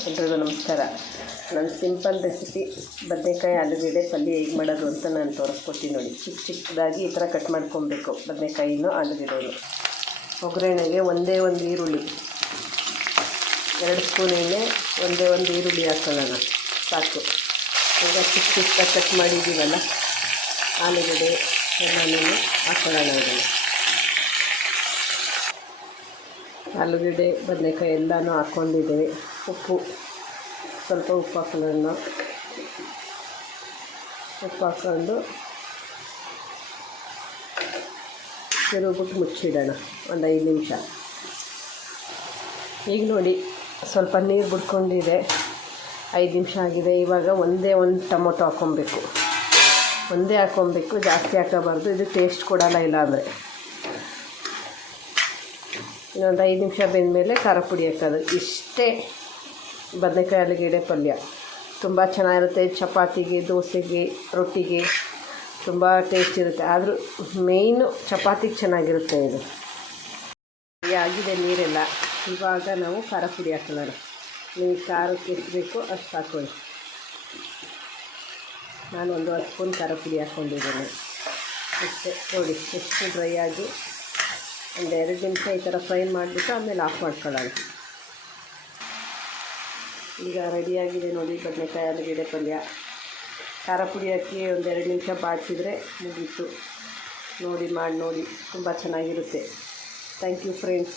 ಎಲ್ರಿಗೂ ನಮಸ್ಕಾರ. ನನ್ನ ಸಿಂಪಲ್ ರೆಸಿಪಿ ಬದನೆಕಾಯಿ ಆಲೂಗೆಡ್ಡೆ ಪಲ್ಯ ಹೇಗೆ ಮಾಡೋದು ಅಂತ ನಾನು ತೋರಿಸ್ಕೊಡ್ತೀನಿ ನೋಡಿ. ಚಿಕ್ಕ ಚಿಕ್ಕದಾಗಿ ಈ ಥರ ಕಟ್ ಮಾಡ್ಕೊಬೇಕು ಬದನೆಕಾಯಿನೂ ಆಲೂಗೆಡ್ಡೆನು. ಒಗ್ಗರಣೆಗೆ ಒಂದೇ ಒಂದು ಈರುಳ್ಳಿ. ಎರಡು ಸ್ಪೂನ್ ಎಣ್ಣೆ, ಒಂದೇ ಒಂದು ಈರುಳ್ಳಿ ಹಾಕೊಳ್ಳೋಣ. ಸಾಕು. ಈಗ ಚಿಕ್ಕ ಚಿಕ್ಕ ಕಟ್ ಮಾಡಿದ್ದೀವಲ್ಲ, ಆಲೂಗೆಡ್ಡೆ ಎಲ್ಲನೂ ಹಾಕೊಳ್ಳೋಣ ಇದನ್ನು. ಆಲೂಗೆಡ್ಡೆ, ಬದನೆಕಾಯಿ ಎಲ್ಲನೂ ಹಾಕ್ಕೊಂಡಿದ್ದೀವಿ. ಉಪ್ಪು, ಸ್ವಲ್ಪ ಉಪ್ಪು ಹಾಕೊಂಡು ಉಪ್ಪು ಹಾಕ್ಕೊಂಡು ತಿರುಗ್ಬಿಟ್ಟು ಮುಚ್ಚಿಡೋಣ. ಒಂದು ಐದು ನಿಮಿಷ. ಈಗ ನೋಡಿ, ಸ್ವಲ್ಪ ನೀರು ಬಿಡ್ಕೊಂಡಿದೆ ಐದು ನಿಮಿಷ ಆಗಿದೆ. ಇವಾಗ ಒಂದೇ ಒಂದು ಟೊಮೊಟೊ ಹಾಕ್ಕೊಬೇಕು. ಒಂದೇ ಹಾಕ್ಕೊಬೇಕು, ಜಾಸ್ತಿ ಹಾಕೋಬಾರ್ದು. ಇದು ಟೇಸ್ಟ್ ಕೊಡೋಲ್ಲ ಇಲ್ಲ ಅಂದರೆ ಇನ್ನೊಂದು ಐದು ನಿಮಿಷ ಬೆಂದಮೇಲೆ ಖಾರ ಪುಡಿ ಹಾಕೋದು. ಇಷ್ಟೇ ಬದನೆಕಾಯಿ ಆಲೂಗೆಡ್ಡೆ ಪಲ್ಯ. ತುಂಬ ಚೆನ್ನಾಗಿರುತ್ತೆ ಚಪಾತಿಗೆ, ದೋಸೆಗೆ, ರೊಟ್ಟಿಗೆ. ತುಂಬ ಟೇಸ್ಟ್ ಇರುತ್ತೆ. ಆದರೂ ಮೇಯ್ನು ಚಪಾತಿಗೆ ಚೆನ್ನಾಗಿರುತ್ತೆ ಇದು. ಆಗಿದೆ ನೀರೆಲ್ಲ. ಇವಾಗ ನಾವು ಖಾರ ಪುಡಿ ಹಾಕೋಣ. ನೀವು ಖಾರಕ್ಕೆ ಎಷ್ಟು ಬೇಕೋ ಅಷ್ಟು ಹಾಕೊಳ್ಳಿ. ನಾನು ಹತ್ತು ಸ್ಪೂನ್ ಖಾರ ಪುಡಿ ಹಾಕ್ಕೊಂಡಿದ್ದೇನೆ ಅಷ್ಟೇ, ನೋಡಿ, ಎಷ್ಟು ಡ್ರೈ ಆಗಿ ಒಂದು ಎರಡು ನಿಮಿಷ ಈ ಥರ ಫ್ರೈ ಮಾಡಿಬಿಟ್ಟು ಆಮೇಲೆ ಆಫ್ ಮಾಡ್ಕೊಳ್ಳೋಣ. ಈಗ ರೆಡಿಯಾಗಿದೆ ನೋಡಿ ಬದನೆಕಾಯಿ, ಆಲೂಗೆಡ್ಡೆ ಪಲ್ಯ. ಖಾರ ಪುಡಿ ಹಾಕಿ ಒಂದೆರಡು ನಿಮಿಷ ಬಾಡಿಸಿದ್ರೆ ಮುಗೀತು. ನೋಡಿ ಮಾಡಿ, ನೋಡಿ. ತುಂಬ ಚೆನ್ನಾಗಿರುತ್ತೆ. Thank you friends